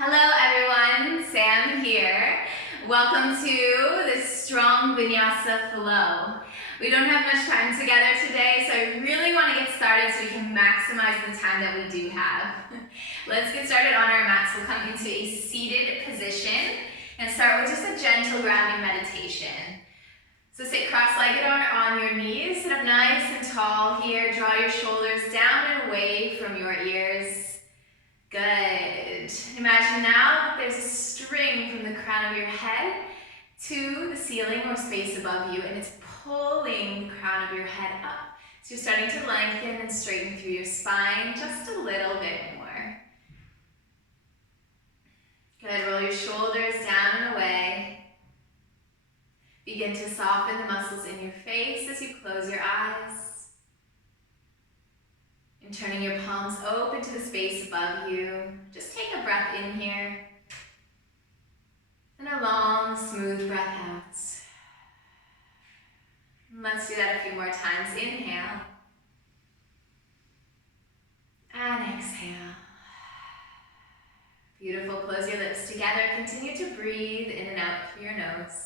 Hello everyone, Sam here. Welcome to this strong vinyasa flow. We don't have much time together today, so I really want to get started so we can maximize the time that we do have. Let's get started on our mats. We'll come into a seated position and start with just a gentle grounding meditation. So sit cross-legged on your knees, sit up nice and tall here. Draw your shoulders down and away from your ears. Good. Imagine now that there's a string from the crown of your head to the ceiling or space above you, and it's pulling the crown of your head up. So you're starting to lengthen and straighten through your spine just a little bit more. Good. Roll your shoulders down and away. Begin to soften the muscles in your face as you close your eyes. And turning your palms open to the space above you. Just take a breath in here. And a long, smooth breath out. And let's do that a few more times. Inhale. And exhale. Beautiful. Close your lips together. Continue to breathe in and out through your nose.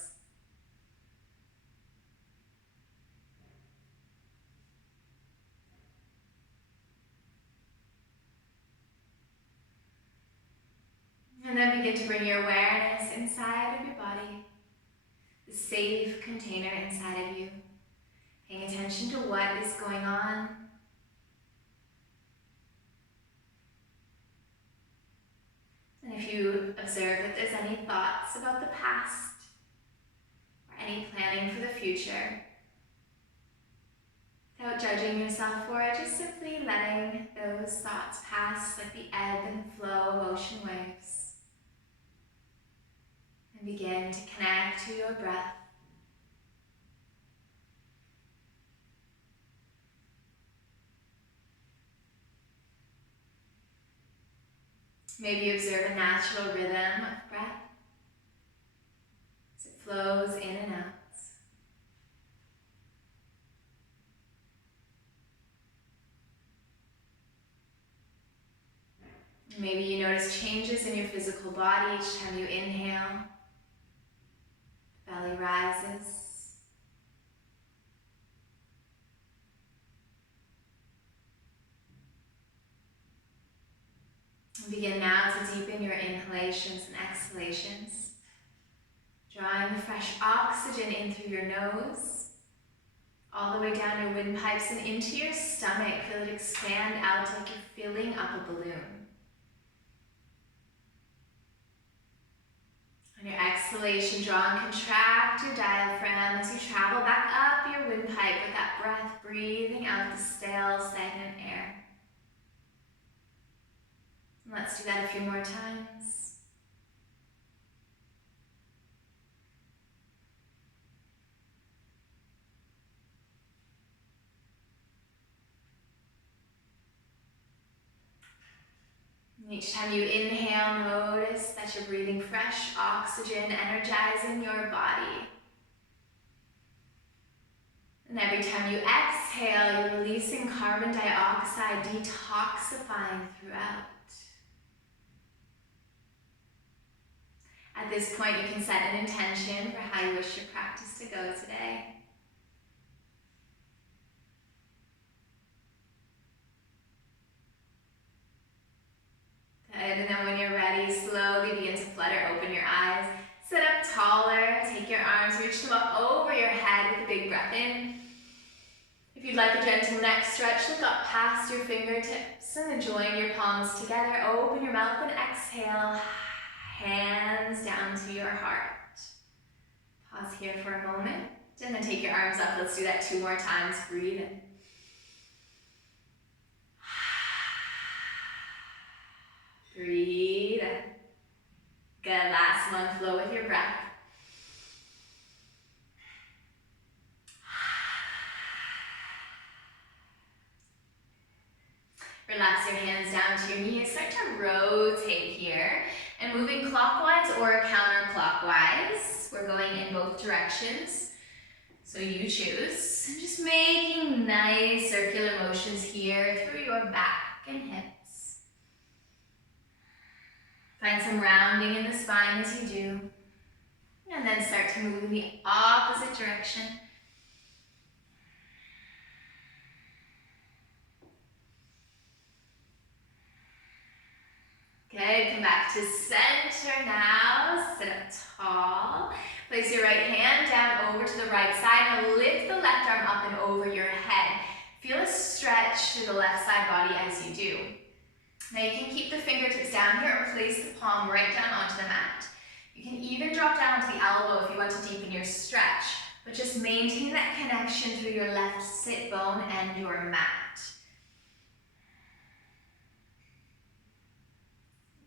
And then begin to bring your awareness inside of your body, the safe container inside of you, paying attention to what is going on. And if you observe that there's any thoughts about the past or any planning for the future, without judging yourself for it, just simply letting those thoughts pass like the ebb and flow of ocean waves. And begin to connect to your breath. Maybe observe a natural rhythm of breath as it flows in and out. Maybe you notice changes in your physical body each time you inhale. Belly rises. And begin now to deepen your inhalations and exhalations, drawing the fresh oxygen in through your nose, all the way down your windpipes and into your stomach. Feel it expand out like you're filling up a balloon. On your exhalation, draw and contract your diaphragm as you travel back up your windpipe with that breath, breathing out the stale, stagnant air. And let's do that a few more times. And each time you inhale, notice that you're breathing fresh oxygen, energizing your body. And every time you exhale, you're releasing carbon dioxide, detoxifying throughout. At this point, you can set an intention for how you wish your practice to go today. Good, and then when you're ready, slowly begin to flutter open your eyes. Sit up taller, take your arms, reach them up over your head with a big breath in. If you'd like a gentle neck stretch, look up past your fingertips and then join your palms together. Open your mouth and exhale, hands down to your heart. Pause here for a moment and then take your arms up. Let's do that 2 more times. Breathe in. Breathe in. Good, last one, flow with your breath. Relax your hands down to your knees. Start to rotate here and moving clockwise or counterclockwise. We're going in both directions, so you choose. And just making nice circular motions here through your back and hips. Find some rounding in the spine as you do. And then start to move in the opposite direction. Good, come back to center now. Sit up tall. Place your right hand down over to the right side. Now lift the left arm up and over your head. Feel a stretch through the left side body as you do. Now you can keep the fingertips down here or place the palm right down onto the mat. You can even drop down to the elbow if you want to deepen your stretch, but just maintain that connection through your left sit bone and your mat.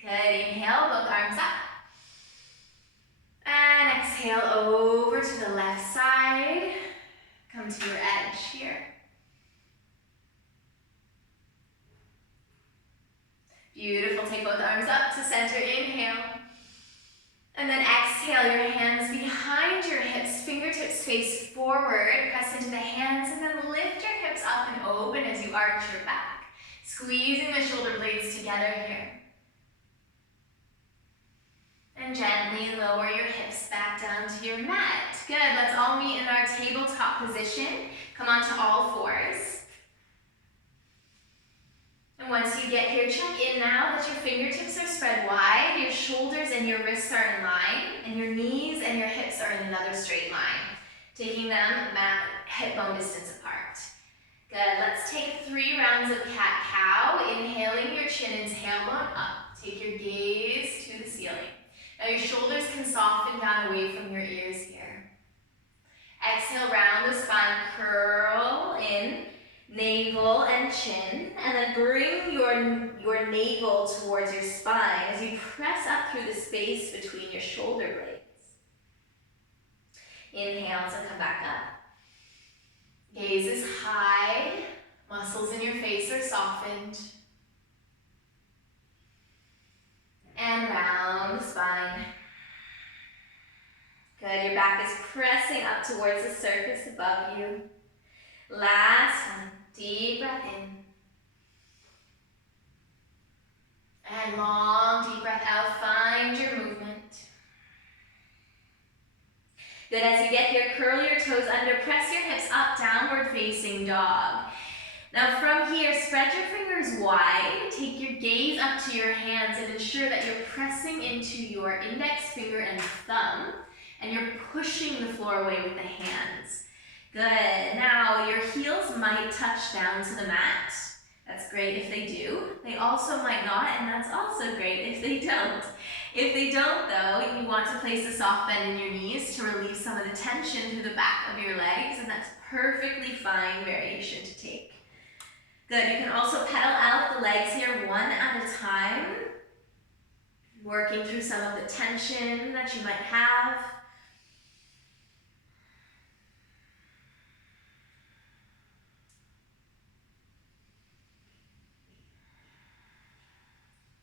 Good, inhale, both arms up. And exhale over to the left side. Come to your edge here. Beautiful, take both arms up to center, inhale. And then exhale, your hands behind your hips, fingertips face forward, press into the hands, and then lift your hips up and open as you arch your back. Squeezing the shoulder blades together here. And gently lower your hips back down to your mat. Good, let's all meet in our tabletop position. Come onto all fours. And once you get here, check in now that your fingertips are spread wide, your shoulders and your wrists are in line, and your knees and your hips are in another straight line, taking them hip bone distance apart. Good, let's take 3 rounds of cat-cow, inhaling your chin and tailbone up. Take your gaze to the ceiling. Now your shoulders can soften down away from your ears here. Exhale, round the spine, curl in, navel and chin, and then bring your navel towards your spine as you press up through the space between your shoulder blades. Inhale to come back up. Gaze is high, muscles in your face are softened. And round the spine. Good, your back is pressing up towards the surface above you. Last one, deep breath in. And long, deep breath out, find your movement. Good, as you get here, curl your toes under, press your hips up, downward facing dog. Now from here, spread your fingers wide, take your gaze up to your hands and ensure that you're pressing into your index finger and thumb, and you're pushing the floor away with the hands. Good, now your heels might touch down to the mat. That's great if they do. They also might not, and that's also great if they don't. If they don't though, you want to place a soft bend in your knees to relieve some of the tension through the back of your legs, and that's perfectly fine variation to take. Good, you can also pedal out the legs here one at a time, working through some of the tension that you might have.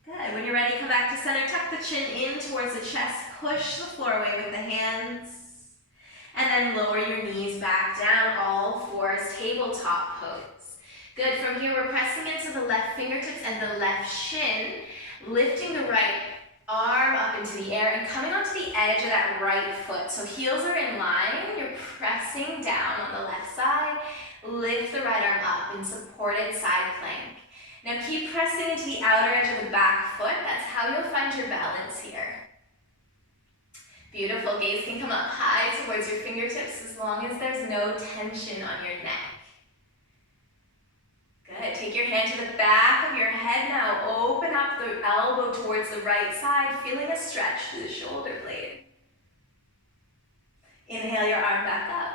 Good, when you're ready, come back to center, tuck the chin in towards the chest, push the floor away with the hands, and then lower your knees back down, all fours, tabletop pose. Good, from here we're pressing into the left fingertips and the left shin, lifting the right arm up into the air and coming onto the edge of that right foot. So heels are in line, you're pressing down on the left side, lift the right arm up in supported side plank. Now keep pressing into the outer edge of the back foot, that's how you'll find your balance here. Beautiful, gaze can come up high towards your fingertips as long as there's no tension on your neck. Good, take your hand to the back of your head now. Open up the elbow towards the right side, feeling a stretch through the shoulder blade. Inhale your arm back up.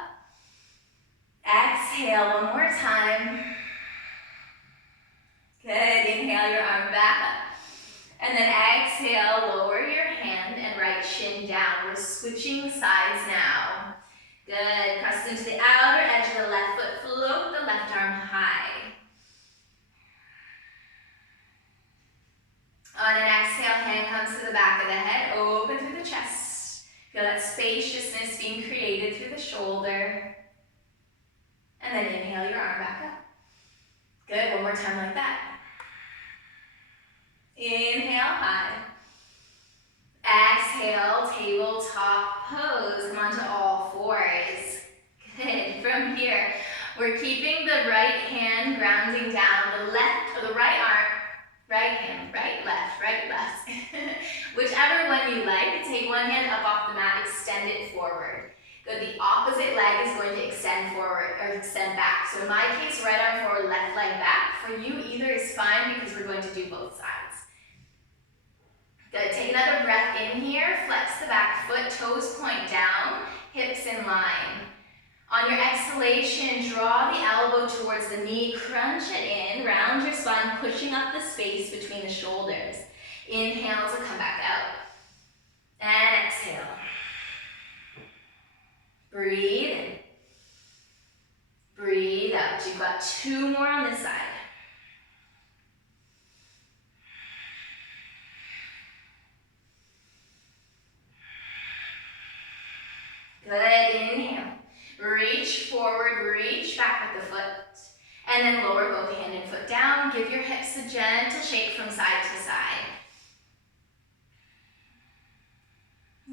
Exhale one more time. Good, inhale your arm back up. And then exhale, lower your hand and right shin down. We're switching sides now. Good, press into the outer edge of the left foot, float the left arm high. On an exhale, hand comes to the back of the head, open through the chest. Feel that spaciousness being created through the shoulder. And then inhale your arm back up. Good, one more time like that. Inhale high. exhale, tabletop pose. Come onto all fours. Good. From here, we're keeping the right hand grounding down, the left or the right arm, right hand, right, left, whichever one you like. Take one hand up off the mat, extend it forward. Good. The opposite leg is going to extend forward or extend back. So in my case, right arm forward, left leg back. For you, either is fine because we're going to do both sides. Good. Take another breath in here. Flex the back foot, toes point down, hips in line. On your exhalation, draw the elbow towards the knee, crunch it in, round your spine, pushing up the space between the shoulders. Inhale to come back out. And exhale. Breathe in. Breathe out. You've got two more on this side. Good. Inhale. Reach forward, reach back with the foot. And then lower both hand and foot down. Give your hips a gentle shake from side to side.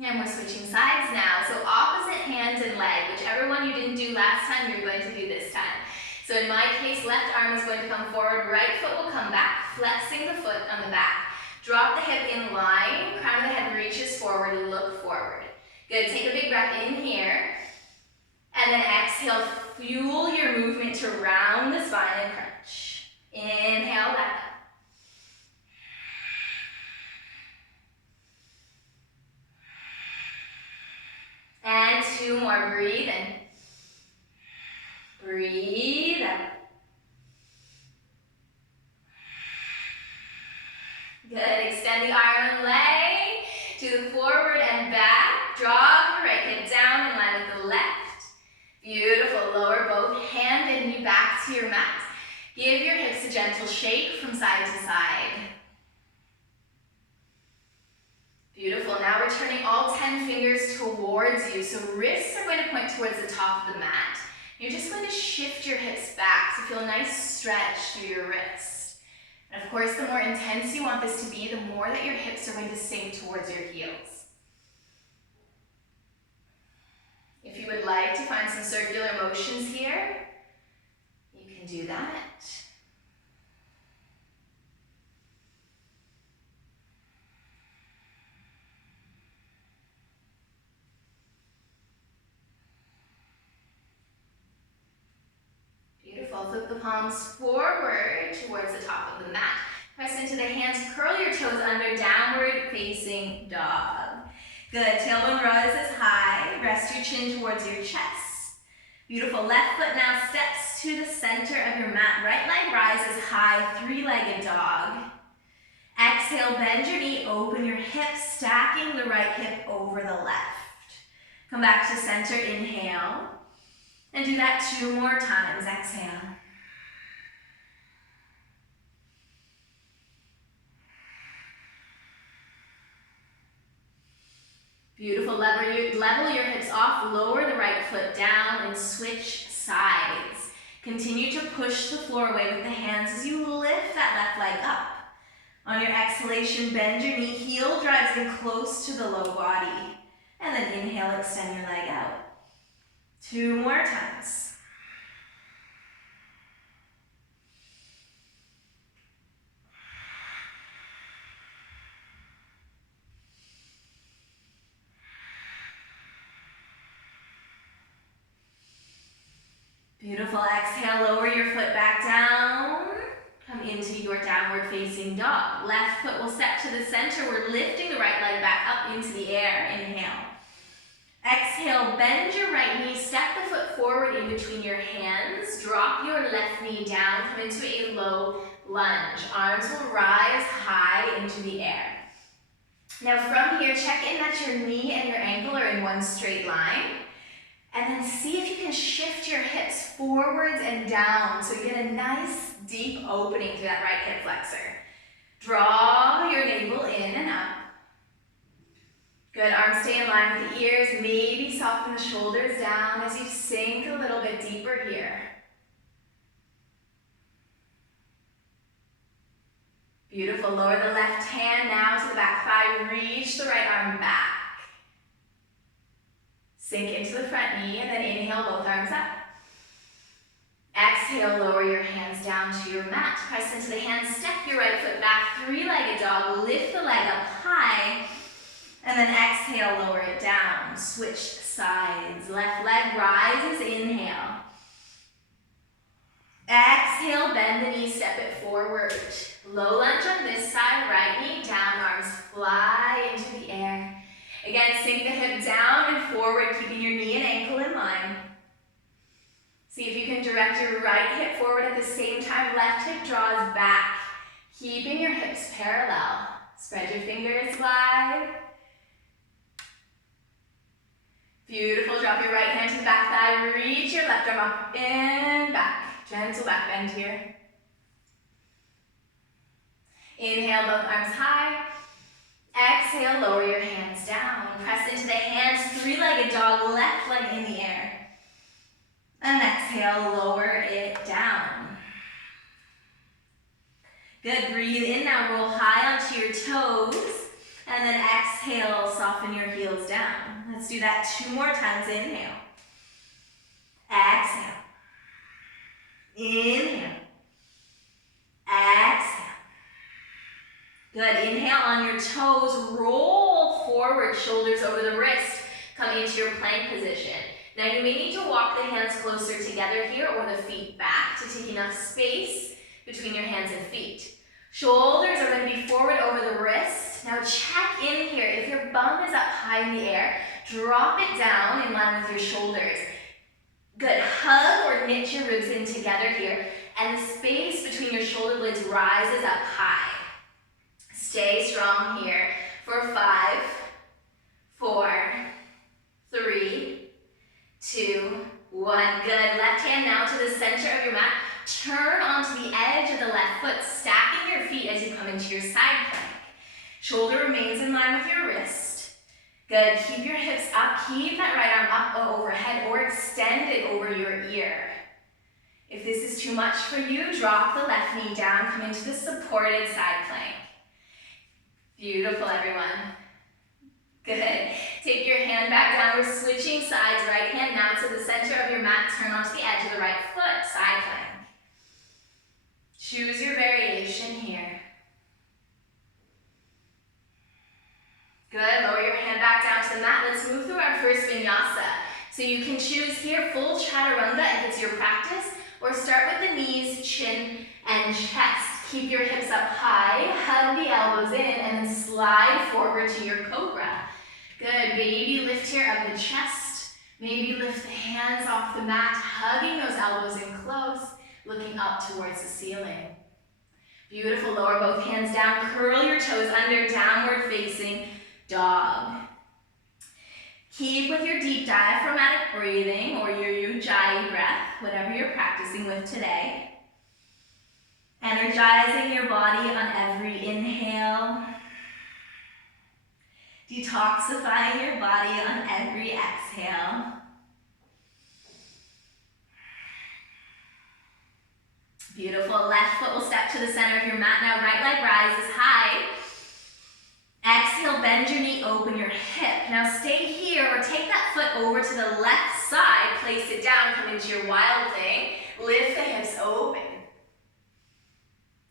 And we're switching sides now. So opposite hand and leg, whichever one you didn't do last time, you're going to do this time. So in my case, left arm is going to come forward, right foot will come back, flexing the foot on the back. Drop the hip in line, crown of the head reaches forward, look forward. Good, take a big breath in here. And then exhale, fuel your movement to round the spine and crunch. Inhale, back up. And two more, breathe in. Breathe out. Good, extend the arm and leg to the forward and back. Drop your right hip down in line with the left. Beautiful, lower both hand and knee back to your mat. Give your hips a gentle shake from side to side. Beautiful, now we're turning all 10 fingers towards you. So wrists are going to point towards the top of the mat. You're just going to shift your hips back to feel a nice stretch through your wrists. And of course, the more intense you want this to be, the more that your hips are going to sink towards your heels. If you would like to find some circular motions here, you can do that. Beautiful. Flip the palms forward towards the top of the mat. Press into the hands, curl your toes under, downward facing dog. Good, tailbone rises high, rest your chin towards your chest. Beautiful, left foot now steps to the center of your mat. Right leg rises high, three-legged dog. Exhale, bend your knee, open your hips, stacking the right hip over the left. Come back to center, inhale. And do that 2 more times, exhale. Beautiful, level your hips off, lower the right foot down and switch sides. Continue to push the floor away with the hands as you lift that left leg up. On your exhalation, bend your knee, heel drives in close to the low body. And then inhale, extend your leg out. 2 more times. Beautiful, exhale, lower your foot back down. Come into your downward facing dog. Left foot will step to the center. We're lifting the right leg back up into the air. Inhale. Exhale, bend your right knee, step the foot forward in between your hands. Drop your left knee down, come into a low lunge. Arms will rise high into the air. Now from here, check in that your knee and your ankle are in one straight line. And then see if you can shift your hips forwards and down so you get a nice deep opening through that right hip flexor. Draw your navel in and up. Good, arms stay in line with the ears. Maybe soften the shoulders down as you sink a little bit deeper here. Beautiful, lower the left hand now to the back thigh. Reach the right arm back. Sink into the front knee and then inhale, both arms up. Exhale, lower your hands down to your mat. Press into the hands, step your right foot back, three-legged dog. Lift the leg up high. And then exhale, lower it down. Switch sides. Left leg rises, inhale. Exhale, bend the knee, step it forward. Low lunge on this side, right knee down, arms fly into the air. Again, sink the hip down and forward, keeping your knee and ankle in line. See if you can direct your right hip forward at the same time. Left hip draws back, keeping your hips parallel. Spread your fingers wide. Beautiful. Drop your right hand to the back thigh. Reach your left arm up and back. Gentle back bend here. Inhale, both arms high. Exhale, lower your hands down. Press into the hands, three-legged dog, left leg in the air. And exhale, lower it down. Good, breathe in now, roll high onto your toes. And then exhale, soften your heels down. Let's do that 2 more times, inhale. Exhale. Inhale. Exhale. Good, inhale on your toes, roll forward, shoulders over the wrist, come into your plank position. Now you may need to walk the hands closer together here or the feet back to take enough space between your hands and feet. Shoulders are going to be forward over the wrist. Now check in here. If your bum is up high in the air, drop it down in line with your shoulders. Good, hug or knit your ribs in together here, and the space between your shoulder blades rises up high. Stay strong here for 5, 4, 3, 2, 1. Good. Left hand now to the center of your mat. Turn onto the edge of the left foot, stacking your feet as you come into your side plank. Shoulder remains in line with your wrist. Good. Keep your hips up. Keep that right arm up overhead or extend it over your ear. If this is too much for you, drop the left knee down. Come into the supported side plank. Beautiful, everyone. Good. Take your hand back down. We're switching sides. Right hand now to the center of your mat. Turn onto the edge of the right foot. Side plank. Choose your variation here. Good. Lower your hand back down to the mat. Let's move through our first vinyasa. So you can choose here full chaturanga if it's your practice, or start with the knees, chin, and chest. Keep your hips up high, hug the elbows in, and then slide forward to your cobra. Good, baby lift here of the chest. Maybe lift the hands off the mat, hugging those elbows in close, looking up towards the ceiling. Beautiful, lower both hands down, curl your toes under, downward facing dog. Keep with your deep diaphragmatic breathing or your ujjayi breath, whatever you're practicing with today. Energizing your body on every inhale. Detoxifying your body on every exhale. Beautiful. Left foot will step to the center of your mat. Now right leg rises high. Exhale, bend your knee, open your hip. Now stay here or take that foot over to the left side. Place it down, come into your wild thing. Lift the hips open.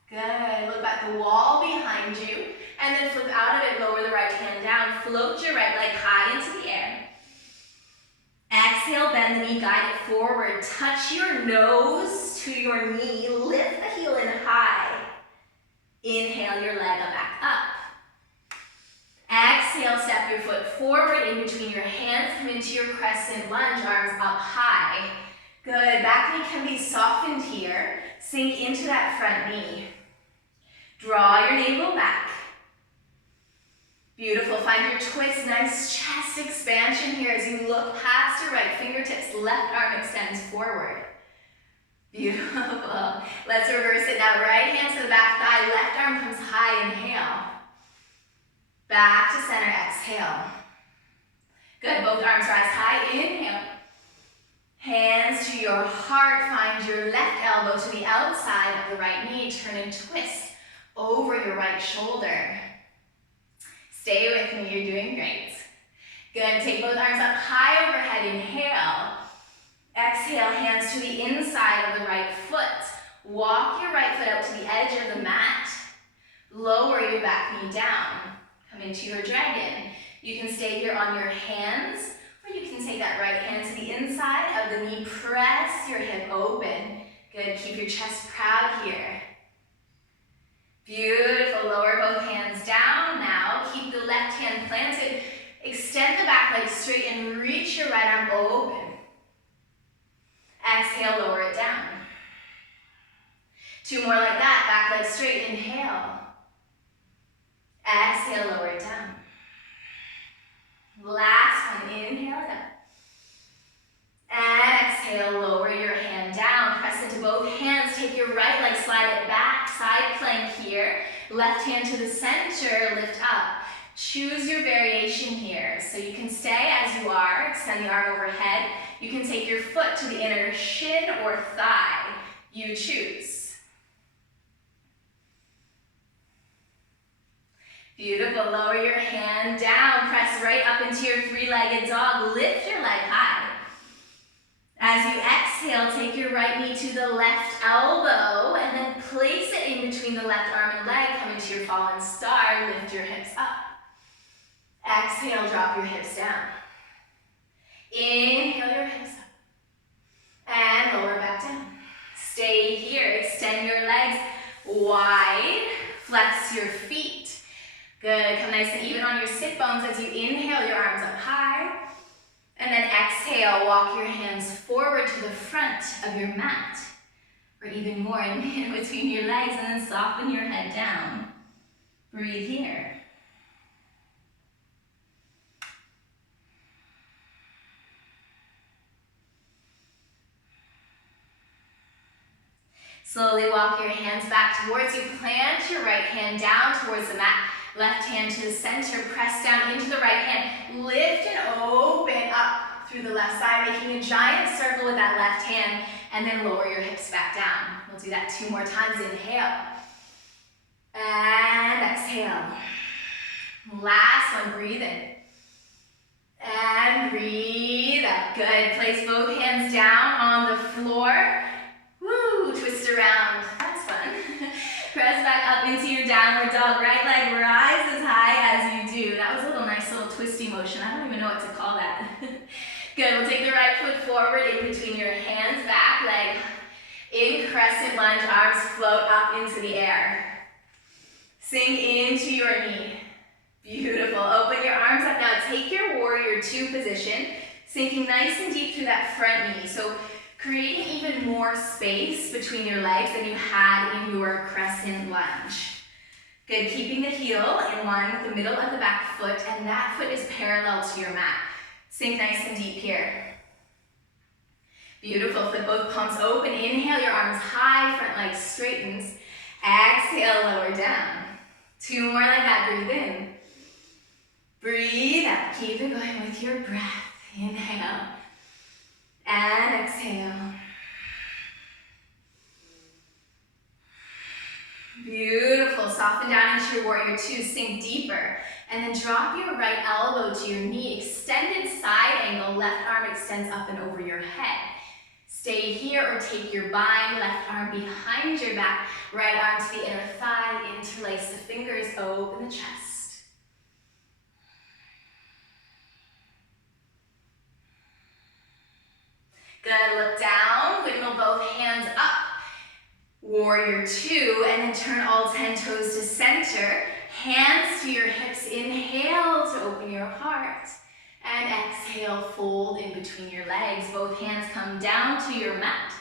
Good. Look at the wall behind you. And then flip out of it, lower the right hand down. Float your right leg high into the air. Exhale, bend the knee, guide it forward. Touch your nose to your knee. Lift the heel in high. Inhale your leg back up. Exhale, step your foot forward in between your hands. Come into your crescent lunge, arms up high. Good. Back knee can be softened here. Sink into that front knee. Draw your navel back. Beautiful. Find your twist. Nice chest expansion here as you look past your right fingertips. Left arm extends forward. Beautiful. Let's reverse it now. Right hand to the back thigh. Left arm comes high. Inhale. Back to center. Exhale. Good. Both arms rise high. Inhale. Hands to your heart. Find your left elbow to the outside of the right knee. Turn and twist over your right shoulder. Stay with me, you're doing great. Good, take both arms up high overhead, inhale. Exhale, hands to the inside of the right foot. Walk your right foot out to the edge of the mat. Lower your back knee down. Come into your dragon. You can stay here on your hands, or you can take that right hand to the inside of the knee. Press your hip open. Good, keep your chest proud here. Beautiful, lower both hands down now. Keep the left hand planted. Extend the back leg straight and reach your right arm open. Exhale, lower it down. 2 more like that, back leg straight, inhale. Exhale, lower it down. Last one, inhale it up. And exhale, lower your hand down. Press into both hands, take your right leg, slide it back, side plank here. Left hand to the center, lift up. Choose your variation here. So you can stay as you are, extend the arm overhead. You can take your foot to the inner shin or thigh. You choose. Beautiful, lower your hand down. Press right up into your 3-legged dog. Lift your leg high. As you exhale, take your right knee to the left elbow and then place it in between the left arm and leg. Come into your fallen star. Lift your hips up. Exhale, drop your hips down. Inhale your hips up. And lower back down. Stay here. Extend your legs wide. Flex your feet. Good. Come nice and even on your sit bones as you inhale your arms up high. And then exhale, walk your hands forward to the front of your mat. Or even more in between your legs, and then soften your head down. Breathe here. Slowly walk your hands back towards you. Plant your right hand down towards the mat. Left hand to the center. Press down into the right hand. Lift and open up through the left side, making a giant circle with that left hand. And then lower your hips back down. We'll do that 2 more times. Inhale. And exhale. Last one. Breathe in. And breathe out. Good. Place both hands down on the floor. Woo, twist around. That's fun. Press back up into your downward dog. Right leg rises high as you do. That was a nice little twisty motion. I don't even know what to call that. Good, we'll take the right foot forward in between your hands, back leg. In crescent lunge, arms float up into the air. Sink into your knee. Beautiful. Open your arms up now. Take your warrior 2 position, sinking nice and deep through that front knee. So creating even more space between your legs than you had in your crescent lunge. Good, keeping the heel in line with the middle of the back foot, and that foot is parallel to your mat. Sink nice and deep here. Beautiful, flip both palms open. Inhale, your arms high, front leg straightens. Exhale, lower down. 2 more like that, breathe in. Breathe out, keep it going with your breath. Inhale. And exhale. Beautiful. Soften down into your warrior 2. Sink deeper. And then drop your right elbow to your knee. Extended side angle. Left arm extends up and over your head. Stay here or take your bind. Left arm behind your back. Right arm to the inner thigh. Interlace the fingers. Open the chest. Good, look down, wiggle both hands up. Warrior 2, and then turn all 10 toes to center. Hands to your hips, inhale to open your heart. And exhale, fold in between your legs. Both hands come down to your mat.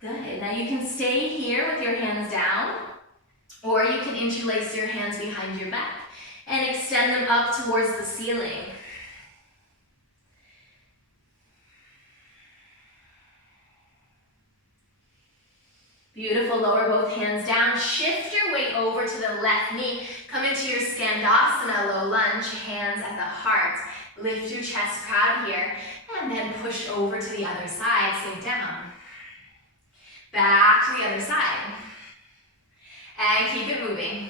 Good, now you can stay here with your hands down, or you can interlace your hands behind your back and extend them up towards the ceiling. Beautiful, lower both hands down. Shift your weight over to the left knee. Come into your Skandasana, low lunge, hands at the heart. Lift your chest proud here, and then push over to the other side, sink down. Back to the other side. And keep it moving.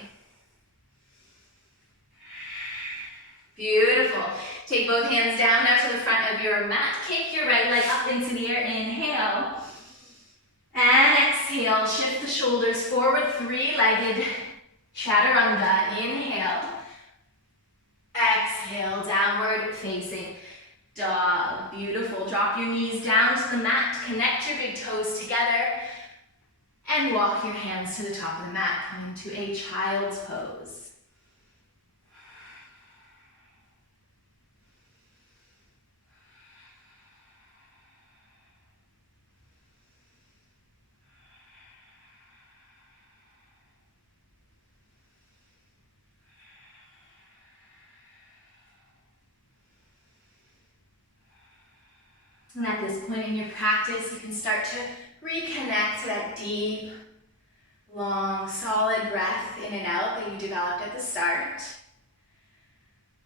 Beautiful. Take both hands down now to the front of your mat. Kick your right leg up into the air. Inhale. And exhale. Shift the shoulders forward. Three-legged chaturanga. Inhale. Exhale. Downward facing dog. Beautiful. Drop your knees down to the mat. Connect your big toes together. And walk your hands to the top of the mat. Coming to a child's pose. And at this point in your practice, you can start to reconnect to that deep, long, solid breath in and out that you developed at the start.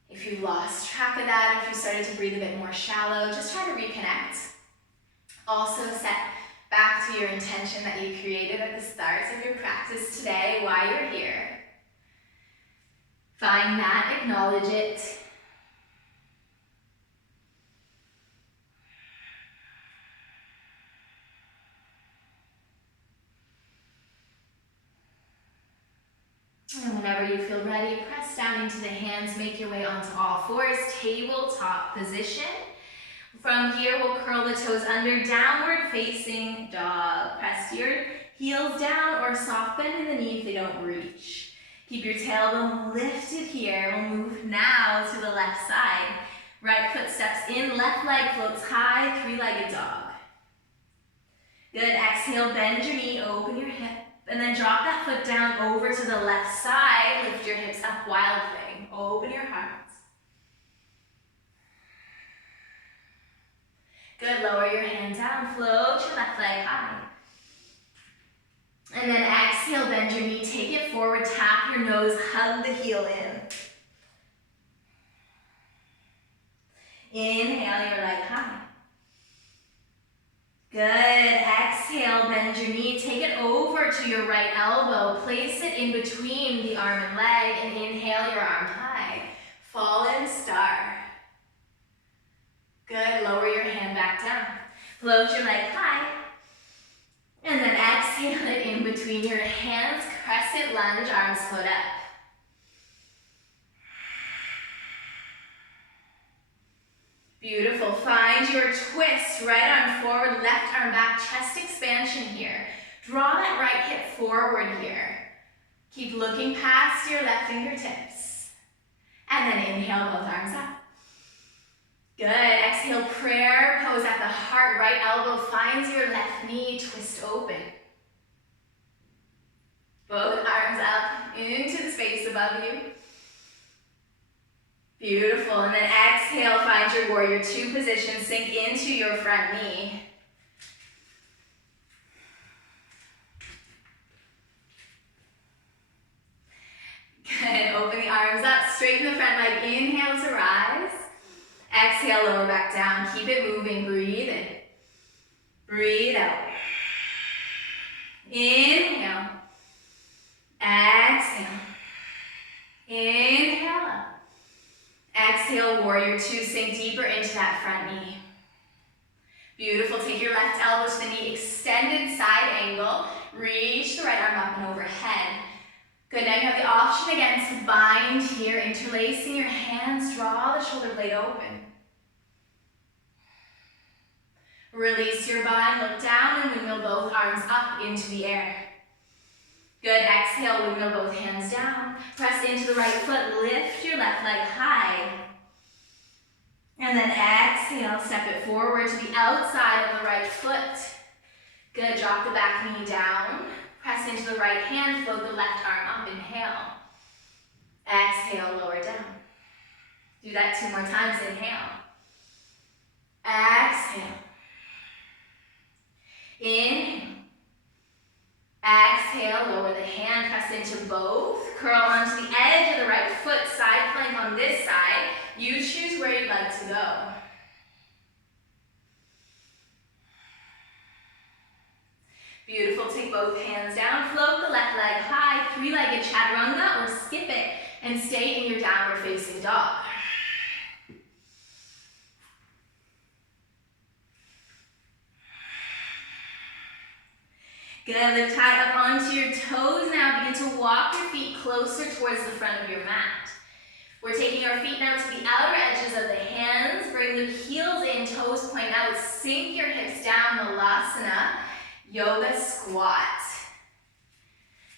If you lost track of that, if you started to breathe a bit more shallow, just try to reconnect. Also set back to your intention that you created at the start of your practice today, why you're here. Find that, acknowledge it. And whenever you feel ready, press down into the hands, make your way onto all fours, tabletop position. From here, we'll curl the toes under, downward facing dog. Press your heels down or soft bend in the knee if they don't reach. Keep your tailbone lifted here. We'll move now to the left side. Right foot steps in, left leg floats high, three-legged dog. Good, exhale, bend your knee, open your hip. And then drop that foot down over to the left side. Lift your hips up, wild thing. Open your heart. Good, lower your hand down, float your left leg high. And then exhale, bend your knee, take it forward, tap your nose, hug the heel in. Inhale your leg high. Good, exhale, bend your knee, take it over to your right elbow, place it in between the arm and leg, and inhale your arm high. Fallen star. Good, lower your hand back down. Float your leg high. And then exhale it in between your hands, crescent lunge, arms float up. Beautiful, find your twist, right arm forward, left arm back, chest expansion here. Draw that right hip forward here. Keep looking past your left fingertips. And then inhale, both arms up. Good, exhale, prayer pose at the heart, right elbow finds your left knee, twist open. Both arms up into the space above you. Beautiful, and then exhale, find your warrior two position, sink into your front knee. Good, open the arms up, straighten the front leg, inhale to rise. Exhale, lower back down, keep it moving, breathe in. Breathe out. Inhale. Exhale. Inhale up. Exhale, warrior two, sink deeper into that front knee. Beautiful, take your left elbow to the knee, extended side angle. Reach the right arm up and overhead. Good, now you have the option again to bind here, interlacing your hands, draw the shoulder blade open. Release your bind, look down and windmill both arms up into the air. Good, exhale, windmill both hands down. Press into the right foot, lift your left leg high. And then exhale, step it forward to the outside of the right foot. Good, drop the back knee down. Press into the right hand, float the left arm up, inhale. Exhale, lower down. Do that 2 more times, inhale. Exhale. Inhale. Exhale, lower the hand, press into both. Curl onto the edge of the right foot, side plank on this side. You choose where you'd like to go. Beautiful, take both hands down, float the left leg high, three-legged chaturanga or skip it, and stay in your downward facing dog. Good, lift high up onto your toes now. Begin to walk your feet closer towards the front of your mat. We're taking our feet now to the outer edges of the hands. Bring the heels in, toes point out. Sink your hips down, Malasana, yoga squat.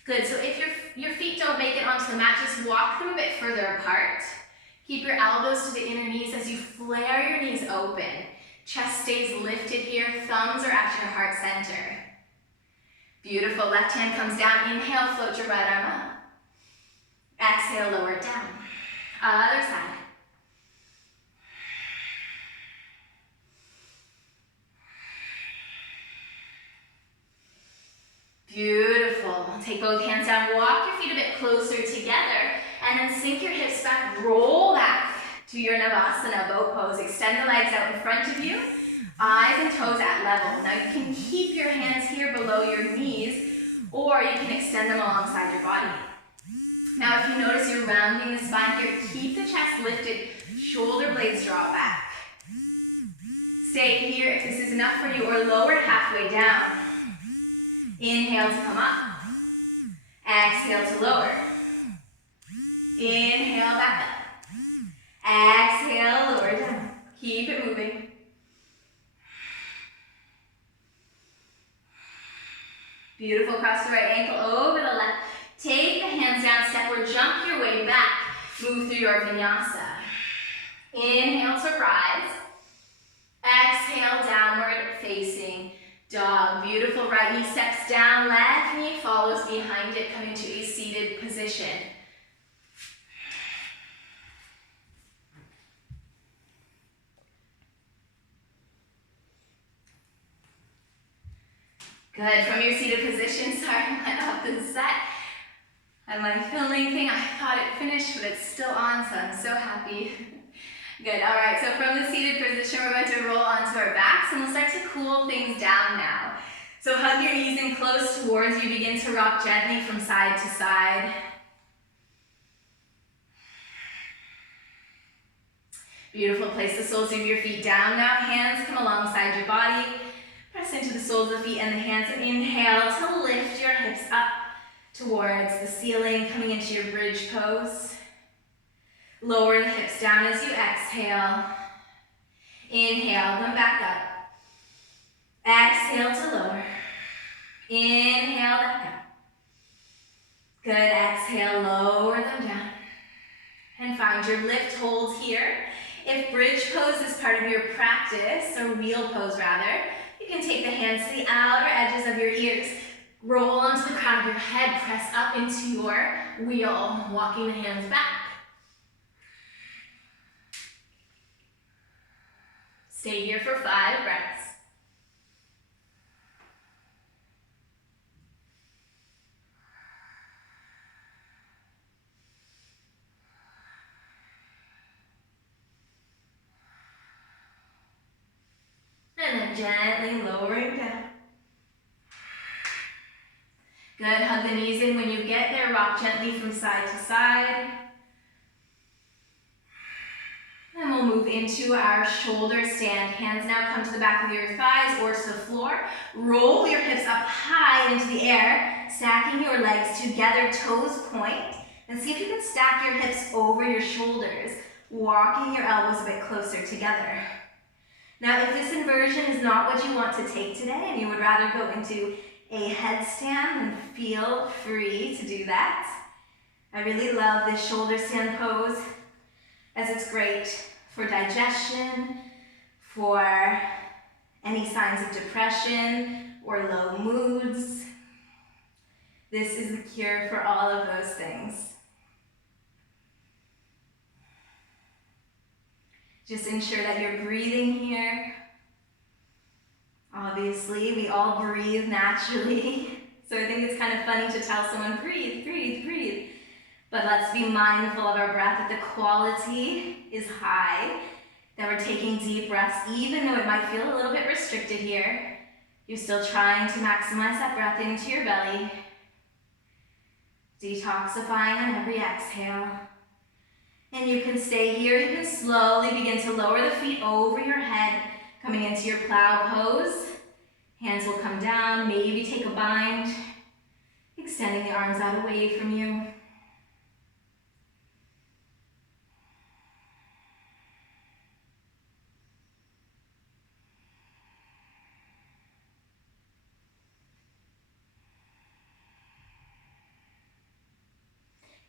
Good, so if your feet don't make it onto the mat, just walk them a bit further apart. Keep your elbows to the inner knees as you flare your knees open. Chest stays lifted here, thumbs are at your heart center. Beautiful, left hand comes down. Inhale, float your right arm up. Exhale, lower it down. Other side. Beautiful. Take both hands down, walk your feet a bit closer together, and then sink your hips back, roll back to your Navasana, boat pose. Extend the legs out in front of you, eyes and toes at level. Now you can keep your hands here below your knees, or you can extend them alongside your body. Now if you notice you're rounding the spine here, keep the chest lifted, shoulder blades draw back. Stay here if this is enough for you, or lower halfway down. Inhale to come up. Exhale to lower. Inhale back up. Exhale, lower down. Keep it moving. Beautiful, cross the right ankle over the left. Take the hands down, step or jump your way back. Move through your vinyasa. Inhale to rise. Exhale, downward facing dog. Beautiful, right knee steps down, left knee follows behind it, coming to a seated position. Good, from your seated position, sorry, my up and set. And my filming thing, I thought it finished, but it's still on, so I'm so happy. Good, all right, so from the seated position, we're going to roll onto our backs, and we'll start to cool things down now. So hug your knees in close towards you, begin to rock gently from side to side. Beautiful, place the soles of your feet down now, hands come alongside your body. Press into the soles of the feet and the hands. Inhale to lift your hips up towards the ceiling, coming into your bridge pose. Lower the hips down as you exhale. Inhale, them back up. Exhale to lower. Inhale, back up. Good, exhale, lower them down. And find your lift hold here. If bridge pose is part of your practice, or wheel pose rather, you can take the hands to the outer edges of your ears. Roll onto the crown of your head, press up into your wheel, walking the hands back. Stay here for 5 breaths. And then gently lowering down. Good, hug the knees in. When you get there, rock gently from side to side. And we'll move into our shoulder stand. Hands now come to the back of your thighs or to the floor. Roll your hips up high into the air, stacking your legs together, toes point. And see if you can stack your hips over your shoulders, walking your elbows a bit closer together. Now, if this inversion is not what you want to take today, and you would rather go into a headstand, then feel free to do that. I really love this shoulder stand pose, as it's great for digestion, for any signs of depression or low moods. This is the cure for all of those things. Just ensure that you're breathing here. Obviously, we all breathe naturally. So I think it's kind of funny to tell someone, breathe, breathe, breathe. But let's be mindful of our breath, that the quality is high, that we're taking deep breaths, even though it might feel a little bit restricted here. You're still trying to maximize that breath into your belly. Detoxifying on every exhale. And you can stay here. You can slowly begin to lower the feet over your head, coming into your plow pose. Hands will come down, maybe take a bind, extending the arms out away from you.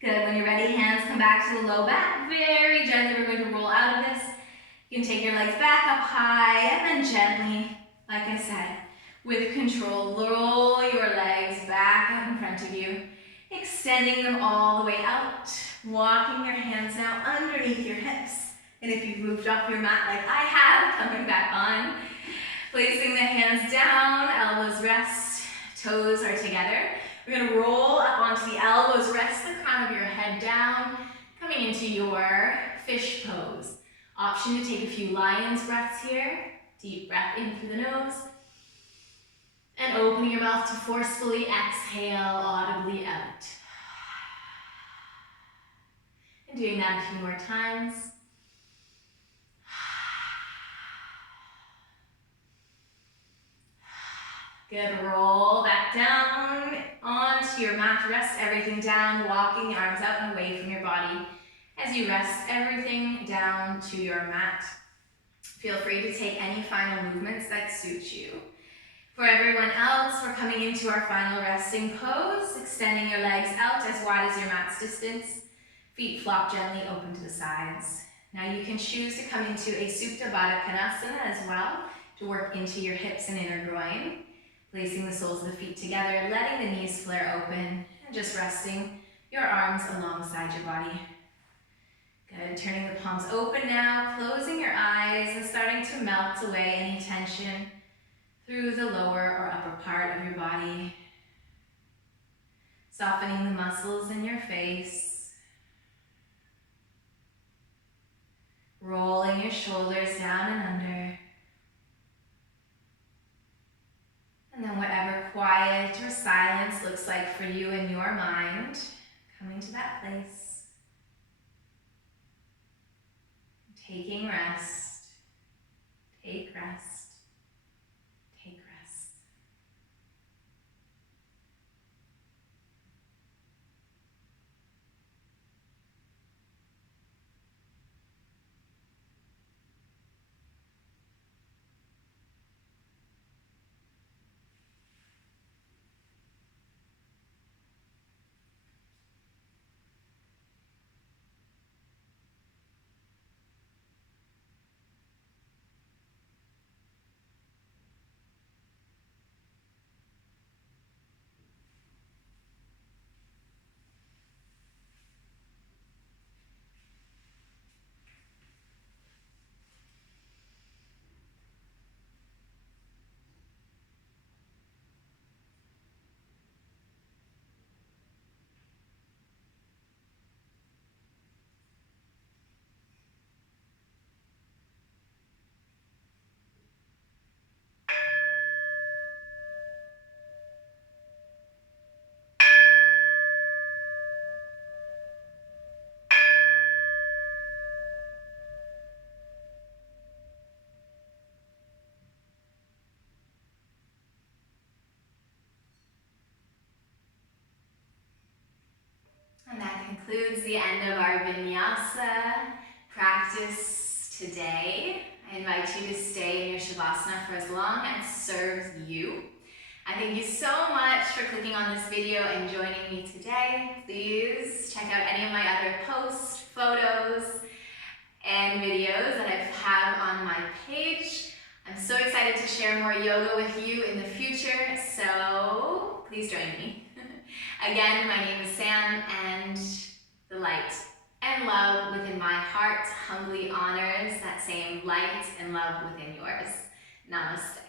Good, when you're ready, hands come back to the low back. Very gently, we're going to roll out of this. You can take your legs back up high and then gently, like I said, with control, roll your legs back up in front of you, extending them all the way out, walking your hands now underneath your hips. And if you've moved off your mat like I have, coming back on, placing the hands down, elbows rest, toes are together. We're going to roll up onto the elbows, rest the crown of your head down, coming into your fish pose. Option to take a few lion's breaths here. Deep breath in through the nose. And opening your mouth to forcefully exhale audibly out. And doing that a few more times. Good, roll back down onto your mat, rest everything down, walking the arms out and away from your body as you rest everything down to your mat. Feel free to take any final movements that suit you. For everyone else, we're coming into our final resting pose, extending your legs out as wide as your mat's distance, feet flop gently open to the sides. Now you can choose to come into a Supta Baddha Konasana as well, to work into your hips and inner groin. Placing the soles of the feet together, letting the knees flare open, and just resting your arms alongside your body. Good, turning the palms open now, closing your eyes and starting to melt away any tension through the lower or upper part of your body. Softening the muscles in your face. Rolling your shoulders down and under. And then whatever quiet or silence looks like for you in your mind, coming to that place. Taking rest. Take rest. Take rest. And that concludes the end of our vinyasa practice today. I invite you to stay in your Shavasana for as long as serves you. I thank you so much for clicking on this video and joining me today. Please check out any of my other posts, photos, and videos that I have on my page. I'm so excited to share more yoga with you in the future, so please join me. Again, my name is Sam, and the light and love within my heart humbly honors that same light and love within yours. Namaste.